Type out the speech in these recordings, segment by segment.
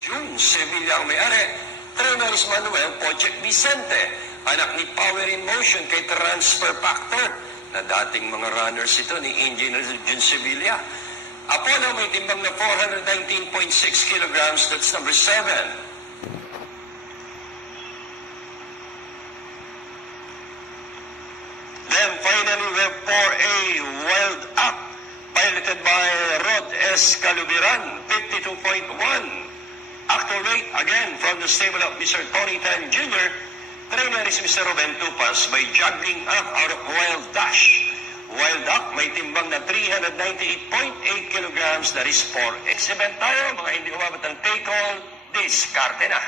June Sevilla ang may-ari, Treneris Manuel Poche Vicente, anak ni Power in Motion kay Transfer Factor, na dating mga runners ito ni Engineer June Sevilla. Apollo may timbang na 419.6 kilograms, that's number 7. Then finally we have 4A Wild Up, piloted by Rod S. Calubiran, 52.1. Actual rate, again, from the stable of Mr. Tony Tan Jr., trainer is Mr. Ruben Tupas by juggling up out of Wild Dash. Wild Up may timbang na 398.8 kilograms, that is 4X. Event tayo, mga hindi umabot ng take-all, diskarte na.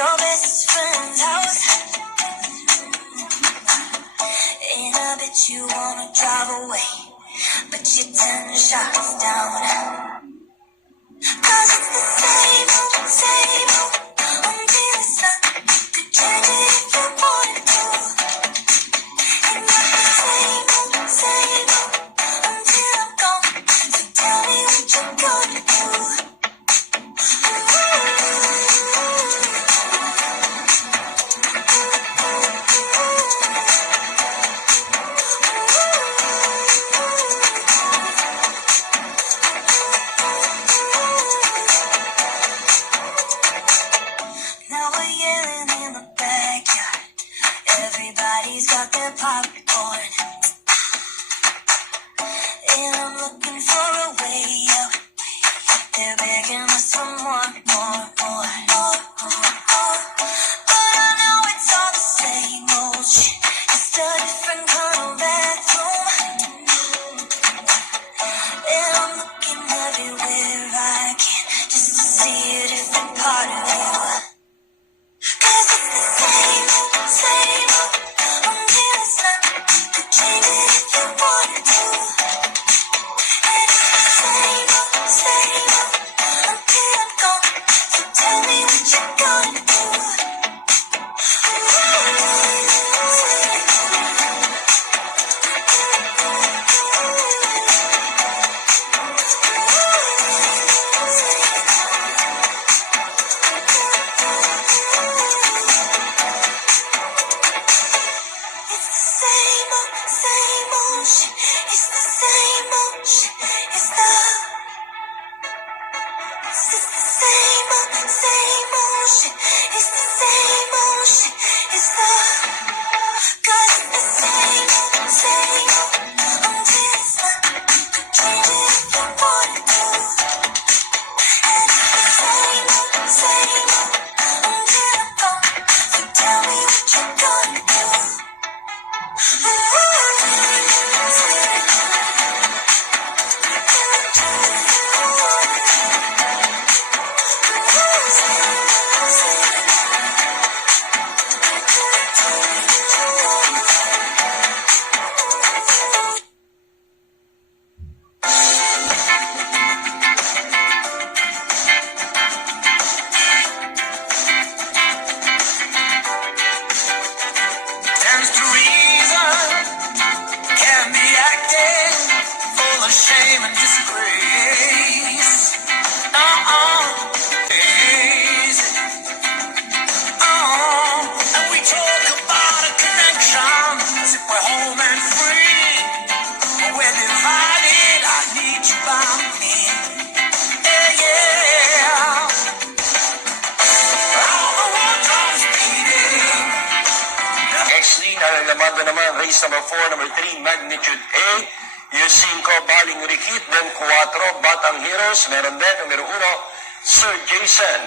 Your best friend's house, and I bet you wanna drive away, but you turn the shots down. 'Cause it's the same old until it's not. Could change it if you wanted to. And you're the same old until I'm gone. So tell me what you're gonna do. Now we're yelling in the back. Yamado naman, race number 4, number 3, Magnitude A. Yung 5, Baling Rikit. Then 4, Batang Heroes. Meron din, numero 1, Sir Jason.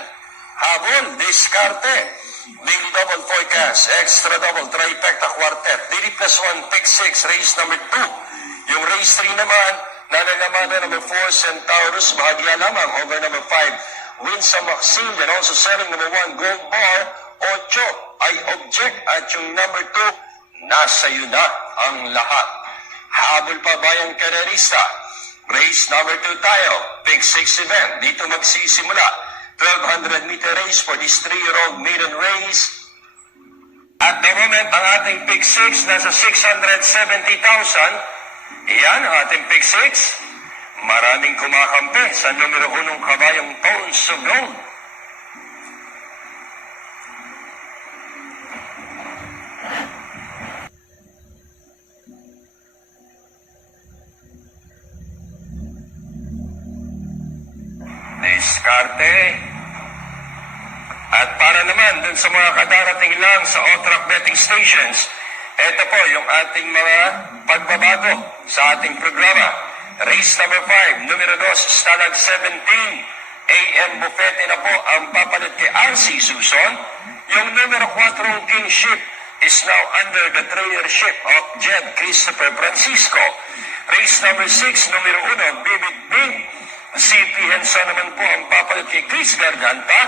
Habol, Diskarte. Daily double forecast, extra double, trifecta quartet. Daily plus 1, pick 6, race number 2. Yung race 3 naman, nananamada number 4, Centaurus. Bahagya lamang, over number 5, Winsa Maxine. Then also selling number 1, Gold Bar. 8 ay object. At yung number 2, nasa iyo na ang lahat. Habol pa bayang karerista. Race number 2 tayo. Pick 6 event. Dito magsisimula. 1,200 meter race for this 3-year-old maiden race. At the moment, ang ating pick 6 nasa 670,000. Iyan ang ating pick 6. Maraming kumakampi sa numero 1 kabayong Tones of Gold. Diskarte. At para naman dun sa mga kadarating lang sa Otrak betting stations, ito po yung ating mga pagbabago sa ating programa. Race number 5, numero 2, Stalag 17, AM Bufete na po ang papalit kay RC Suson. Yung numero 4, Kingship, is now under the trainership of Jed Christopher Francisco. Race number 6, numero 1, Vivid Pink, CP Henson naman po ang papalit kay Chris Garganta.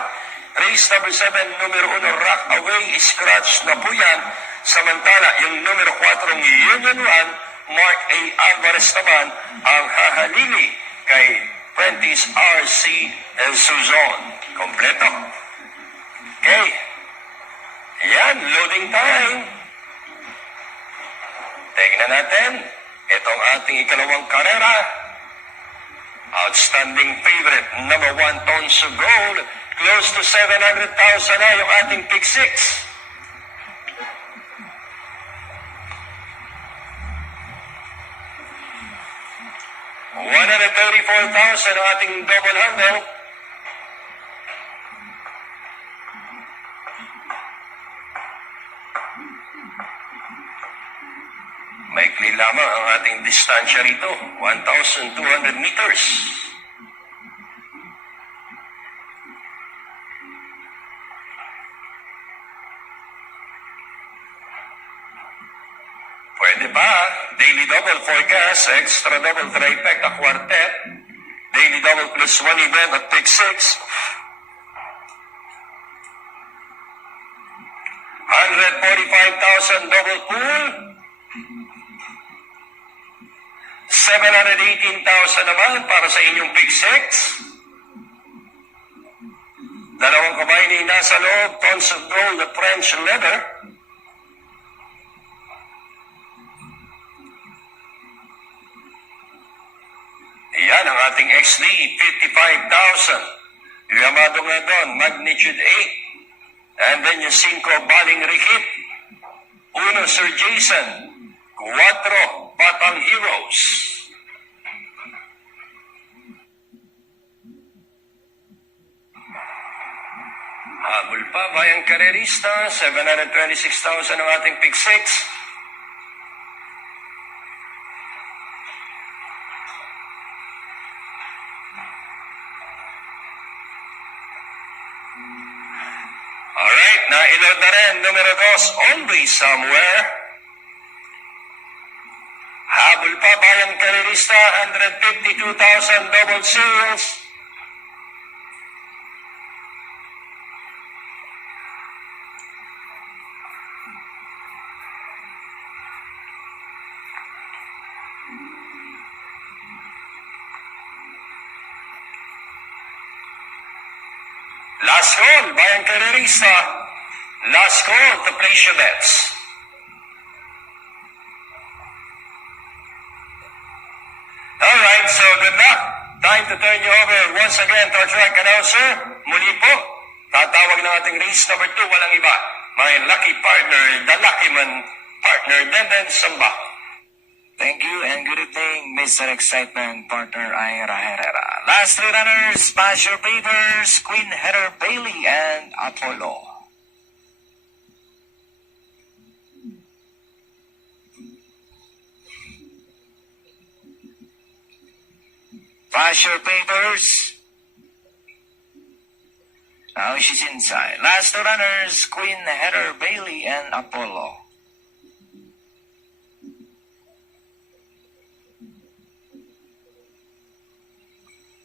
Race number 7, numero 1, Rock Away, scratch na po yan. Samantala, yung numero 4, Union 1, Mark A. Alvarez naman ang hahalili kay Prentice R.C. Suzon. Kompleto. Okay. Yan, loading time. Tingnan natin. Itong ating ikalawang karera. Outstanding favorite, number 1, Tones of Gold. Close to 700,000 na yung ating pick 6. $134,000 ang ating double handle. Maikli lamang ang ating distansya rito, 1,200 meters. Pwede pa, daily double forecast, extra double trifecta quartet, daily double plus 1 event at pick 6. 145,000 double pool. 718,000 naman para sa inyong pick 6. Dalawang kamay ni nasa loob, Tons of Gold, the French leather. Yan ang ating XD, 55,000. Yung Yamado nga doon, Magnitude 8. And then yung 5, Baling Rikit. 1, Sir Jason. 4, Batang Heroes. Habol pa, bayang karerista, 726,000 ang ating pick 6. Alright, na-load na rin, numero 2, Always Somewhere. Habol pa, bayang karerista, 152,000 double sales. Last call, bayang karerista. Last call to place your bets. Alright, so good luck. Time to turn you over once again to our track announcer. Muli po, tatawag ng ating race number 2, walang iba. My lucky partner, the lucky man partner, Denden Samba. Thank you and good evening, Mr. Excitement, partner Ira Herrera. Last 3 runners, smash your papers, Queen Heather Bailey and Apollo. Pass your papers. Now she's inside. Last two runners, Queen Heather Bailey and Apollo.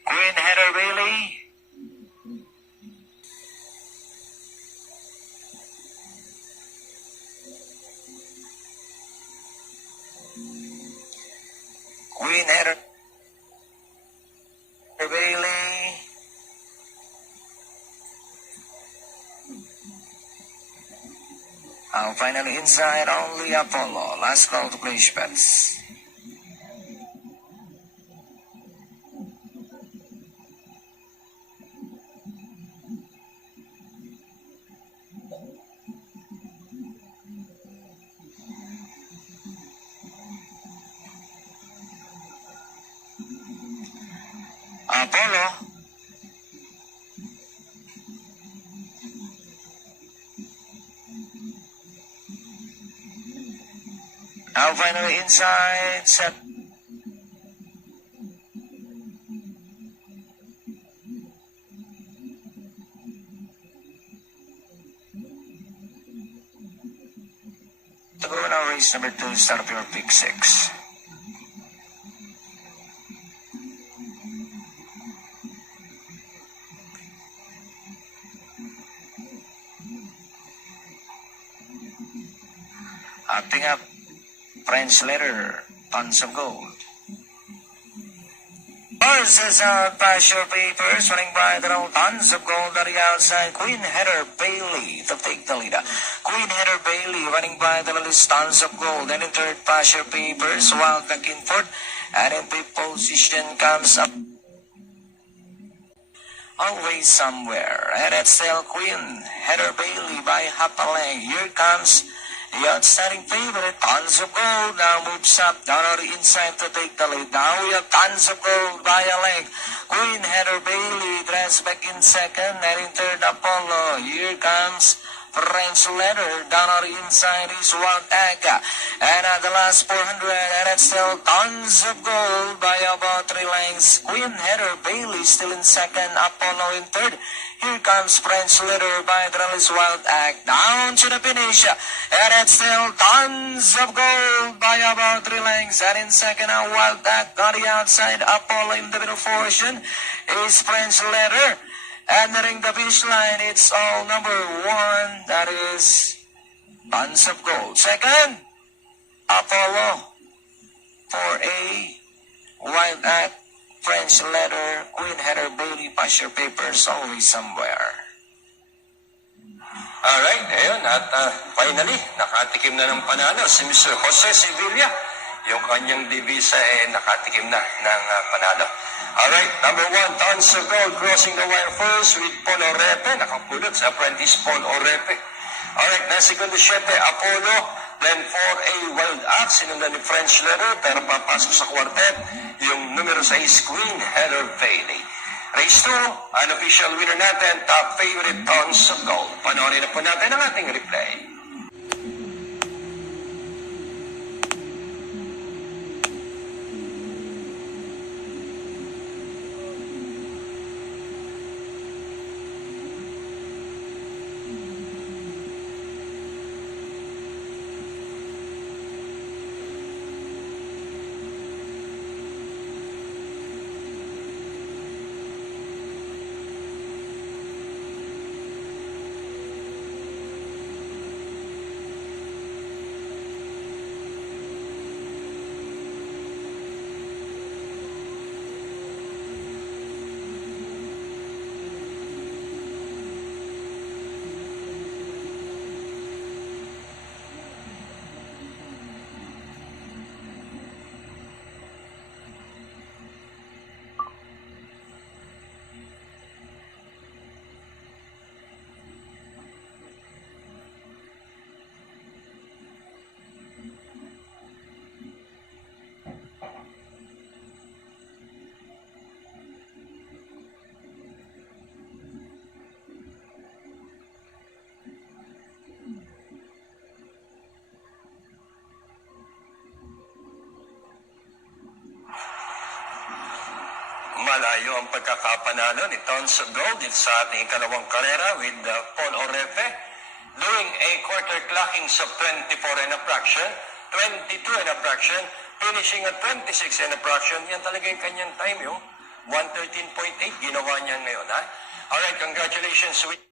Queen Heather Bailey. Queen Heather Bailey. Now finally inside, only Apollo. Last call to place bets. Apollo. Now finally inside, set. To go now, race number 2, start of your pick 6. Acting up, French letter, Tons of Gold. Horses out, pass your papers, running by the road, Tons of Gold on the outside. Queen Heather Bailey to take the lead. Queen Heather Bailey running by the list, Tons of Gold. And in third, pass your papers, Wild Duck in fourth. And in fifth position comes up. Always somewhere. And it's still Queen Heather Bailey by half a leg. Here comes the outstanding favorite, Tons of Gold, now moves up down on the inside to take the lead. Now we have Tons of Gold by a leg. Queen Heather Bailey dressed back in second, and in third, Apollo. Here comes French letter down on the inside is Wild Aga. And at the last 400, and it's still Tons of Gold by about 3 lengths. Queen Heather Bailey still in second, Apollo in third. Here comes French letter by Dralis Wild Act down to the finish. And it's still Tons of Gold by about 3 lengths. And in second, Wild Act on the outside. Apollo in the middle portion is French letter. And nearing the finish line, it's all number 1. That is Tons of Gold. Second, Apollo. 4A, Wild Act. French letter, Queen Heather Bailey, pass your papers, always somewhere. Alright, ayun, at finally, nakatikim na ng panalo si Mr. Jose Sevilla. Yung kanyang divisa nakatikim na ng panalo. Alright, number 1, Tons of Gold, crossing the wire first with Paul Orepe. Nakapulot sa apprentice Paul Orepe. Alright, na segundo 7, Apollo. Then 4A, Wild Axe, sinundan ni French letter, pero papasok sa quartet, yung numero 6, Queen Heather Bailey. Race 2, unofficial winner natin, top favorite, Tons of Gold. Panoorin na po natin ang ating replay. malayo ang pagkakapanalo ni Tons of Gold sa ating ikalawang karera with Paul Orefe doing a quarter clocking of 24 and a fraction, 22 and a fraction, finishing at 26 and a fraction. Yan talaga yung kanyang time, 113.8 ginawa niya ngayon, ha? Alright, congratulations.